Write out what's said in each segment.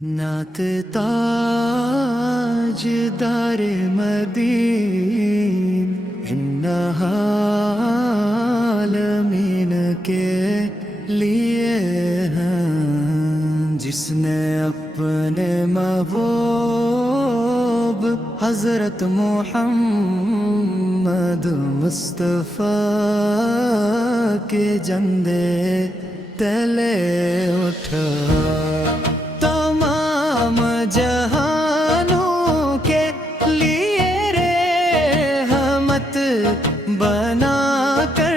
نعت تاج دار مدین عالمین کے لیے ہیں، جس نے اپنے محبوب حضرت محمد مصطفیٰ کے جھنڈے تلے اٹھا، تمام جہانوں کے لیے رحمت بنا کر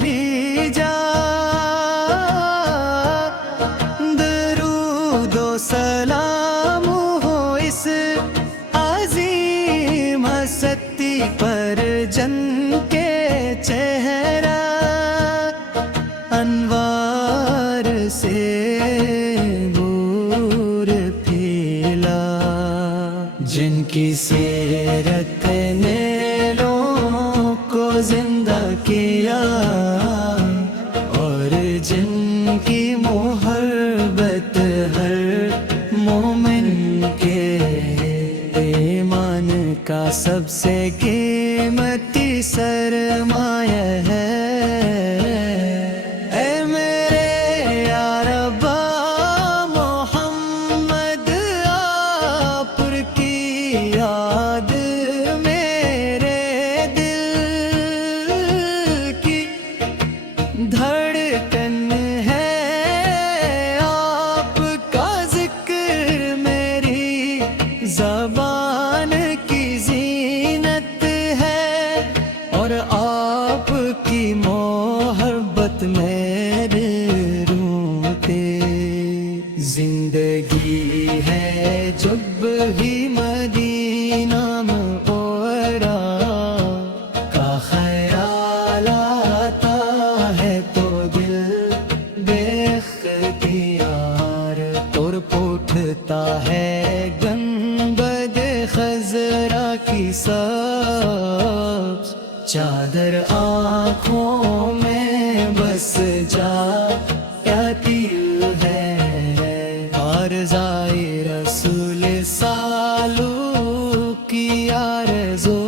بھیجا، درود و سلام ہو اس عظیم ہستی پر جن کے چہرہ انوار سے جن کی سیرت نے لوگوں کو زندہ کیا، اور جن کی محبت ہر مومن کے ایمان کا سب سے قیمتی سرمایہ ہے۔ یاد میرے دل کی دھڑکن ہے، آپ کا ذکر میری زبان کی زینت ہے، اور آپ کی محبت میرے روح پہ زندگی ہے۔ جب بھی مدینہ میں اورا کا خیال آتا ہے تو دل بے اختیار تر اٹھتا ہے، گنبد خضرا کی سبز چادر آنکھوں میں بس جاتی ہے، عارضائی رسول سالو کی آرزو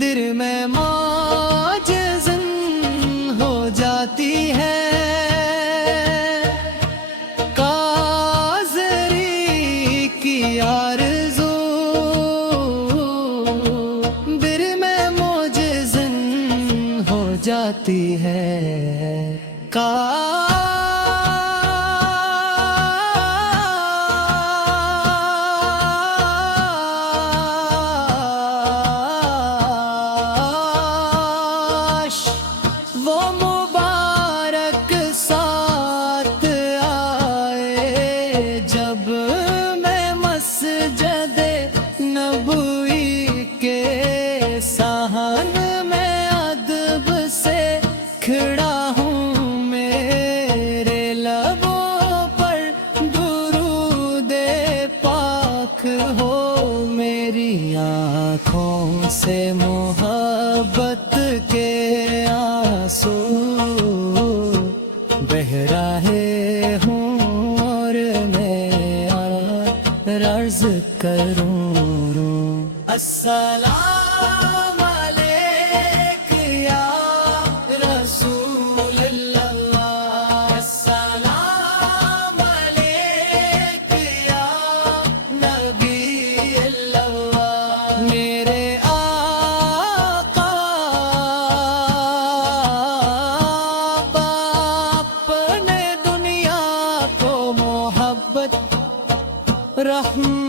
دل میں معجزن ہو جاتی ہے، کاظری کی آرزو دل میں معجزن ہو جاتی ہے، وہ مبارک ساتھ آئے جب میں مسجد نبوی کے صحن میں ادب سے کھڑا ہوں، میرے لبوں پر درود پاک ہو، میری آنکھوں سے محبت کے آنسو بہہ رہے ہوں، اور میں عرض کروں السلام علیک یا رسول اللہ، السلام علیک یا نبی اللہ، میرے آقا اپنے دنیا کو محبت رحم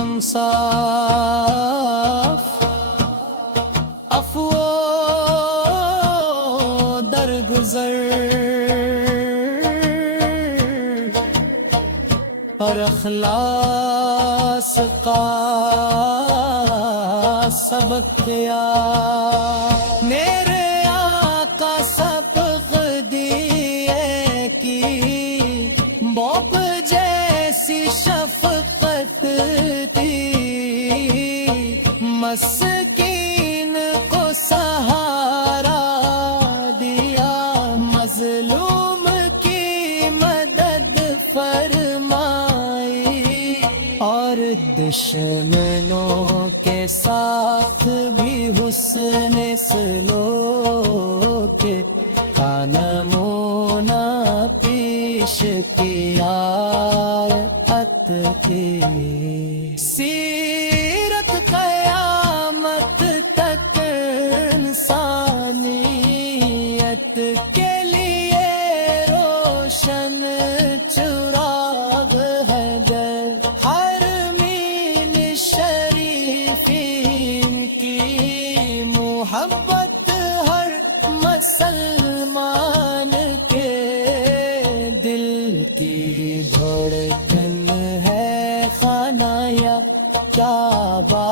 انصاف عفو درگزر اور اخلاص کا سبق کیا، میرے آقا سبق دیے کی بوپ جیسی شفقت تھی، مسکین کو سہارا دیا، مظلوم کی مدد اور دشمنوں کے ساتھ بھی حسن سلوک کا نمونہ پیش کیا ات کی سیرت قیامت تک انسانیت کے لیے روشن چراغ ہے در ہر مین شریفین کی محبت ہر مسلمان کے دل کی دھڑکن ہے خانہ یا کعبہ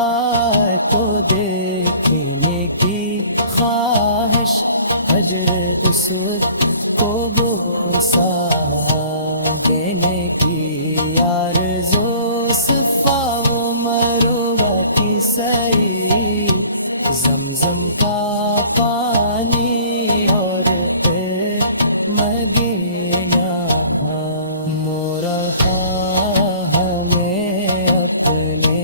کو دیکھنے کی خواہش حجر اسود کو بوسہ دینے کی آرزو صفا و مروہ کی سعی زمزم کا پانی اور مگینا مورہا ہمیں اپنے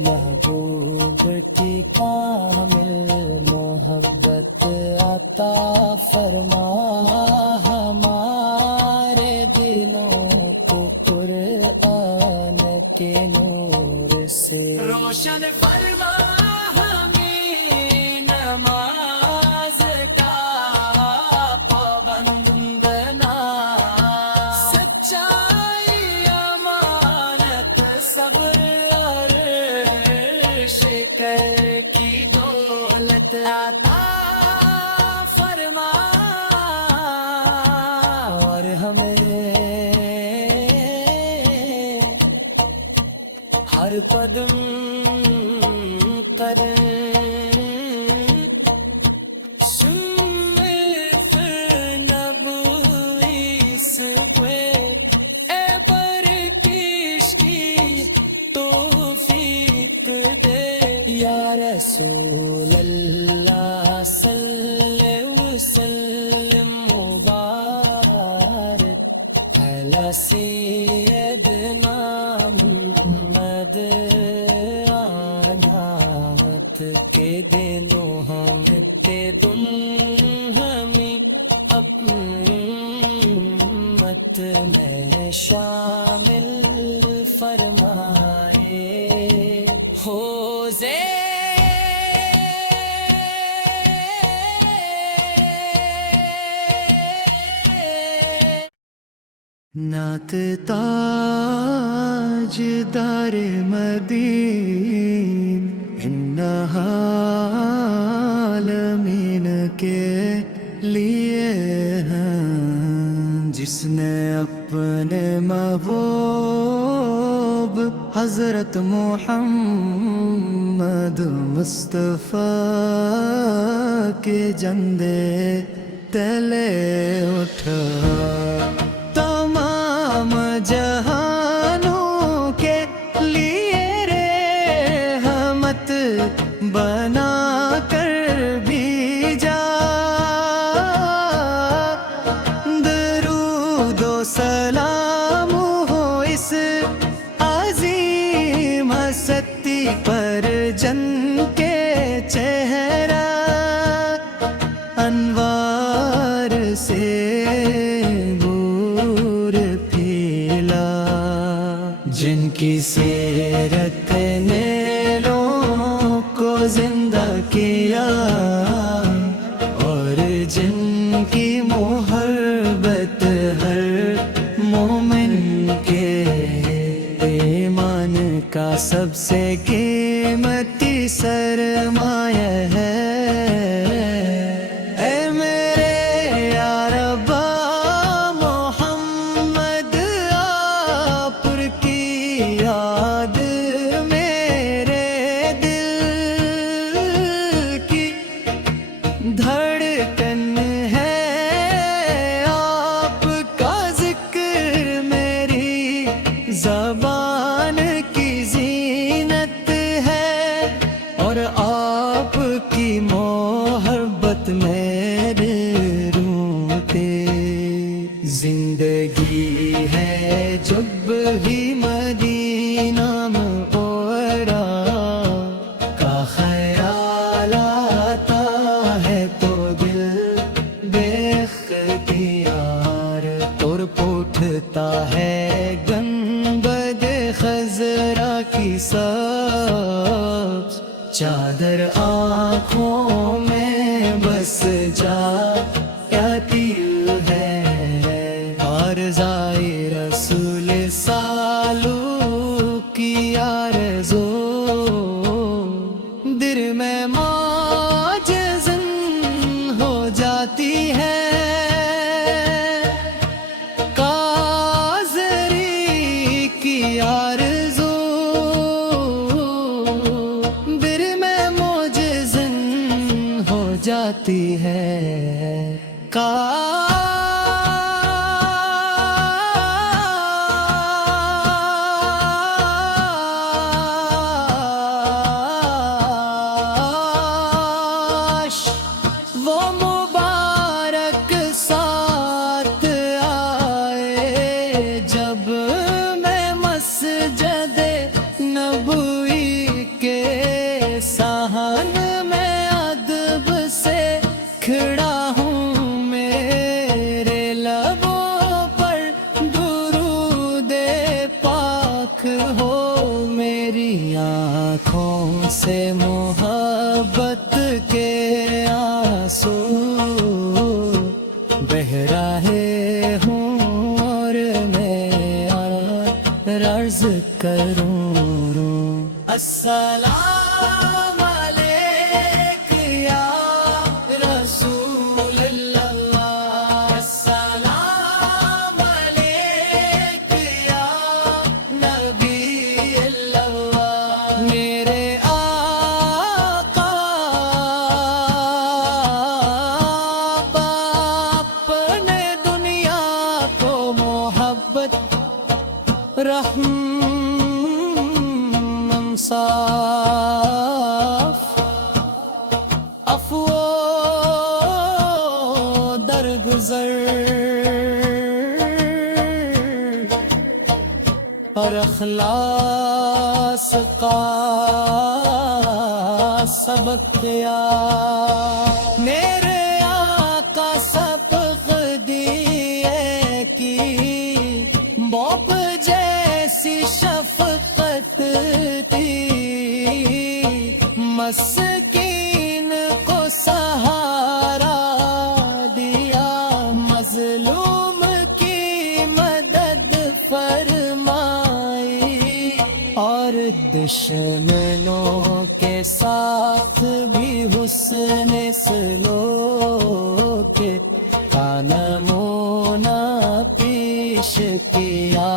محبوب کی کامل محبت عطا فرما ہمارے دلوں کو قرآن کے نور سے روشن فرما ہمیں نماز کا پابند بنا سچائی امانت صبر اور شکر کی دولت عطا فرما اور ہمیں ہر قدم سمت نبوی سپے اے برکش کی توفیق دے یا رسول اللہ صلی وسلم مبارک علی سیدنا محمد کے دنوں ہم کے دن ہمیں امت میں شامل فرمائے ہو نعت تاج دار مدین عالمین کے لیے ہیں جس نے اپنے محبوب حضرت محمد مصطفیٰ کے جھنڈے تلے اٹھا تمام جہانوں کے لیے رحمت بنا کر بھیجا درود و سلام ہو اس عظیم ہستی پر جن کے چہرہ انوار سے نور پھیلا جن کی سیرت نے لوگوں کو زندہ کیا اور جن کی محبت ہر مومن کے ایمان کا سب سے قیمتی سرمایہ ہے دھڑکن ہے آپ کا ذکر میری زبان کی زینت ہے اور آپ کی محبت میرے روح پہ زندگی ہے جب بھی مدینہ نام اورا کا خیال آتا ہے تو دل بے اختیار تر اٹھتا ہے گنبد خضرا کی سبز چادر آنکھوں میں بس جاتی ہے عرضائے رسول سالو کی آرزو دل میں معجزن ہو جاتی ہے کاظری کی آرزو دل میں معجزن ہو جاتی ہے وہ مبارک ساتھ آئے جب میں مسجد نبوی کے صحن میں ادب سے کھڑا ہوں میرے لبوں پر درود پاک ہو میری آنکھوں سے محبت کے آنسو بہہ رہے ہوں اور میں عرض کروں السلام علیک یا رسول اللہ السلام علیک یا نبی اللہ میرے آقا اپنے دنیا کو محبت رحم انصاف عفو درگزر اور اخلاص کا سبق دیا میرے آقا سبق دیے کی بوپ جیسی شفقت تھی مسکین کو سہارا دیا مظلوم کی مدد فرمائی اور دشمنوں کے ساتھ بھی حسن سلوک کا نمونہ پیش کیا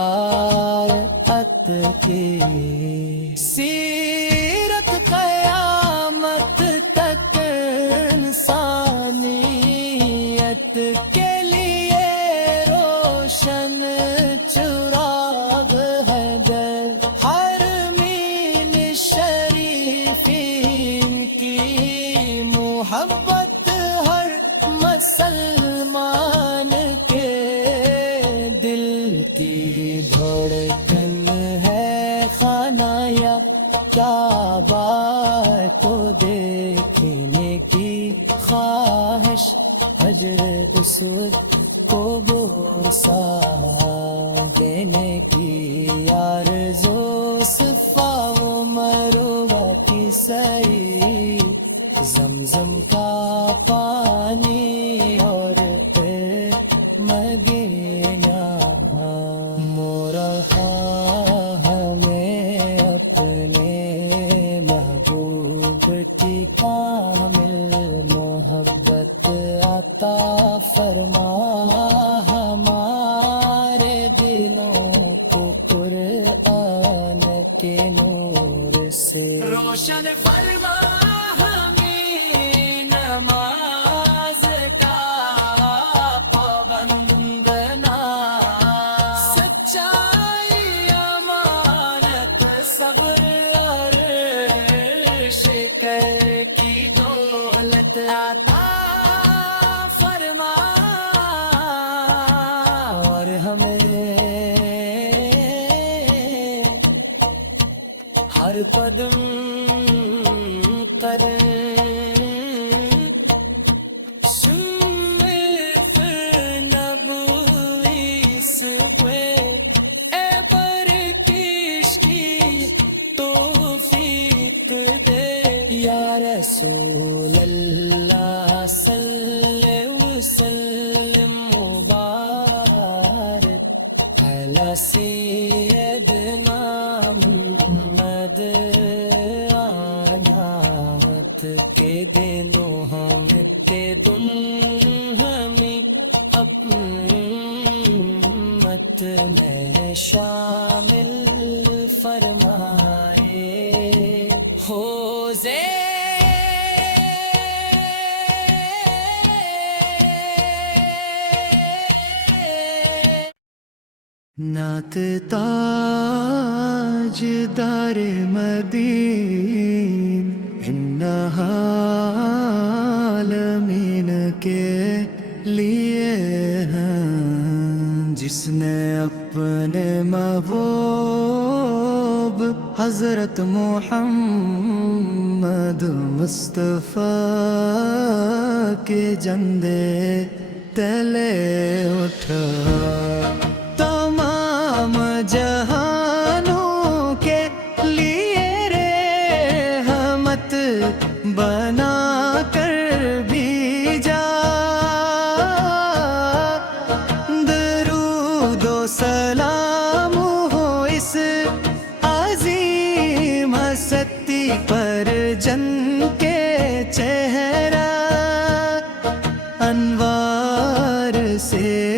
کی سیرت قیامت تک انسانیت کے لیے روشن چراغ ہے در حرمین شریفین کی محبت ہر مسلمان کے دل کی دھڑکن ہے خانہ یا کعبہ کو دیکھنے کی خواہش حجر اسود کو بوسہ دینے کی آرزو صفا و مروہ کی سعی زمزم کا پانی اور مگینا مورا ہمیں اپنے محبوب کی کامل محبت عطا فرما ہمارے دلوں کو قرآن کے نور سے روشن فرما کی دولت عطا فرما اور ہمیں ہر قدم قرن شمف نبوی سوے اے پر کشکی توفیق دے یا رسول اللہ صلی وسلم مبارک علی سیدنا محمد آیات کے دنوں ہم کے دن ہمیں امت میں شامل فرمائے ہو نعت تاج دار مدین انہا عالمین کے لیے ہیں جس نے اپنے محبوب حضرت محمد مصطفیٰ کے جھنڈے تلے اٹھا جہانوں کے لیے رحمت بنا کر بھیجا درود و سلام ہو اس عظیم ہستی پر جن کے چہرہ انوار سے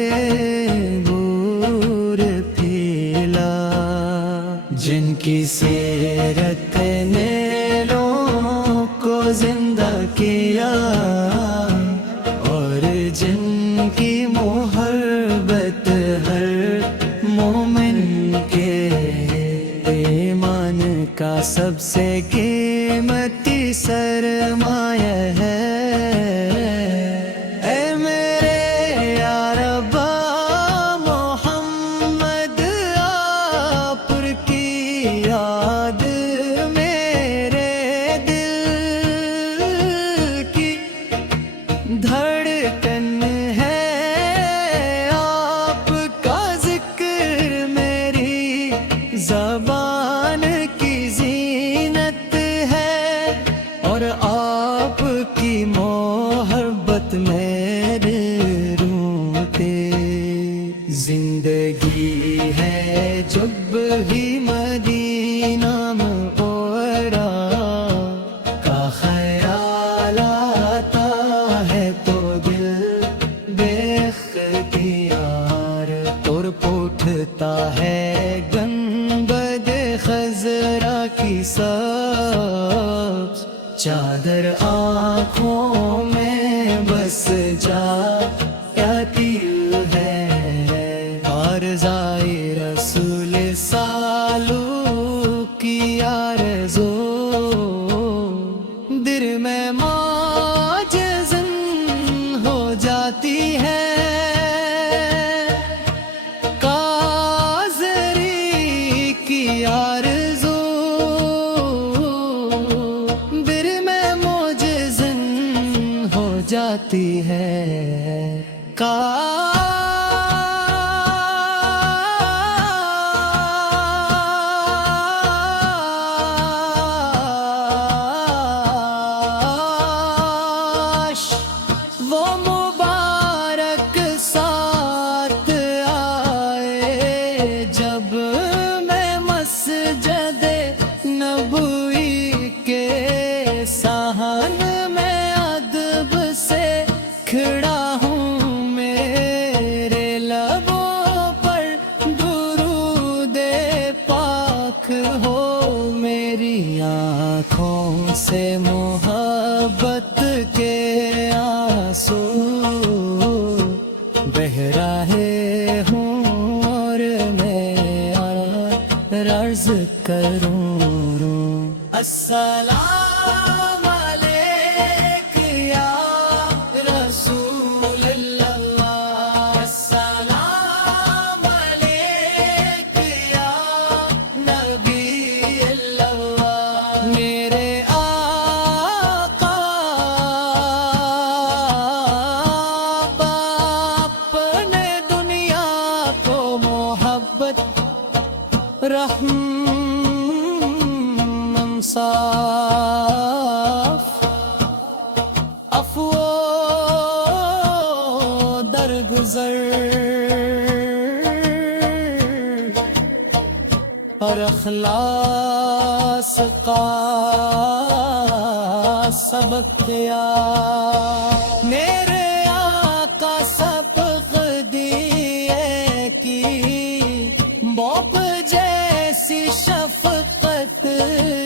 جن کی سیرت نے لوگوں کو زندہ کیا اور جن کی محبت ہر مومن کے ایمان کا سب سے قیمتی سرمایہ ہے دھڑکن ہے آپ کا ذکر میری زبان کی زینت ہے اور آپ کی محبت میرے روح پہ زندگی ہے جب بھی مدینہ میں ہے گنبد خضرا کی سبز چادر آنکھوں میں بس جاتی ہے عارضائی رسول سالو کی آرزو دل میں معجزن ہو جاتی ہے آرزو دل میں معجزن ہو جاتی ہے کاش وہ مبارک ساتھ آئے جب مسجد نبوی کے صحن میں ادب سے کھڑا ہوں میرے لبوں پر درود پاک ہو میری آنکھوں سے محبت کے آنسو بہ رہے ہوں اور میں عرض کروں السلام علیک یا رسول اللہ السلام علیک یا نبی اللہ رحم انصاف عفو درگزر اور اخلاص کا سبق دیا میرے آقا سبق دیے کی بوپ جیسی شفقت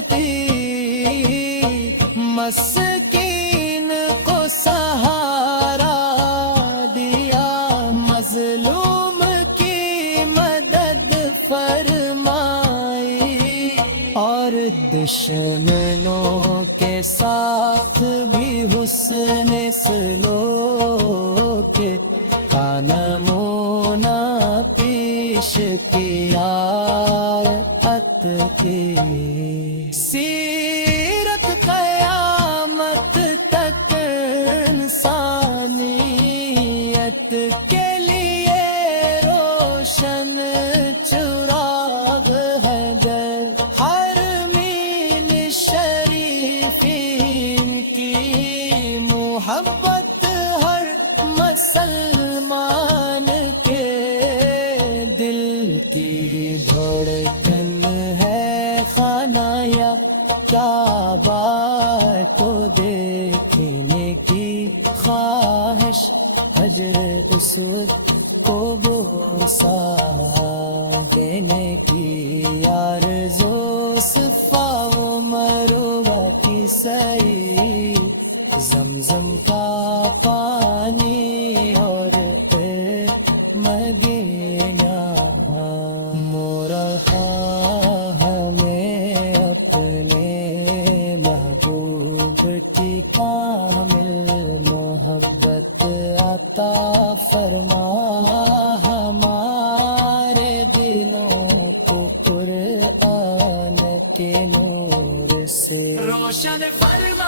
تھی مسکین کو سہارا دیا مظلوم کی مدد فرمائی اور دشمنوں کے ساتھ بھی حسن سلوک کا نمونہ پیش کیا ات کی سیرت قیامت تک انسانیت کے لیے روشن چراغ ہے در ہر میل شریفین کی محبت ہر مسلمان کے دل کی دھڑکن ہے خانہ یا کعبہ کو دیکھنے کی خواہش حجر اسود کو بوسہ دینے کی آرزو صفا و مروہ کی سعی زمزم کا پانی اور مگینا مورہا ہمیں اپنے محبوب کی کامل محبت عطا فرما ہمارے دلوں کو قرآن کے نور سے روشن فرما